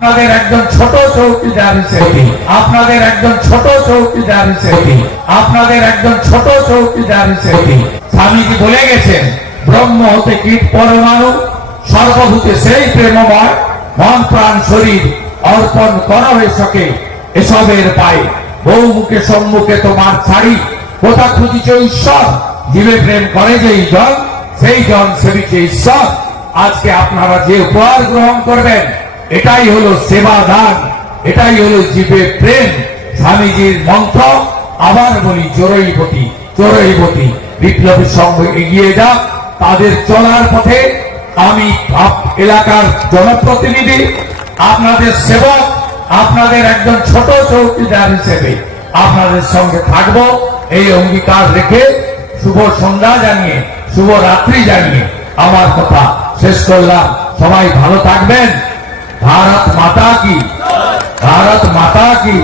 আপনাদের একজন ছোট চৌকিদার হিসেবে আপনাদের একজন ছোট চৌকিদার হিসেবে আপনাদের একজন ছোট চৌকিদার হিসেবে স্বামীজি বলে গেছেন, ব্রহ্ম হতে কীট পরমাণু, সর্বভূতে সেই প্রেমময়, মন প্রাণ শরীর অর্পণ করা হয়ে সকে এসবের পায়ে। বহু মুখে সম্মুখে তোমার ছাড়ি, কোথা খুঁজিছে ঈশ্বর, জীবে প্রেম করে যেই জন, সেই জন সেবিছে ঈশ্বর। আজকে আপনারা যে উপহার গ্রহণ করবেন, এটাই হলো সেবা দান, এটাই হলো জীবে প্রেম। স্বামীজির মন্ত্র আবার বলি, চোরইপতি চোরইপতি, বিপ্লবীর সঙ্গে এগিয়ে যা। তাদের চলার পথে আমি এলাকার জনপ্রতিনিধি, আপনাদের সেবক, আপনাদের একজন ছোট চৌকিদার হিসেবে আপনাদের সঙ্গে থাকবো, এই অঙ্গীকার রেখে শুভ সন্ধ্যা জানিয়ে, শুভ রাত্রি জানিয়ে আমার কথা শেষ করলাম। সবাই ভালো থাকবেন। भारत माता की, भारत माता की।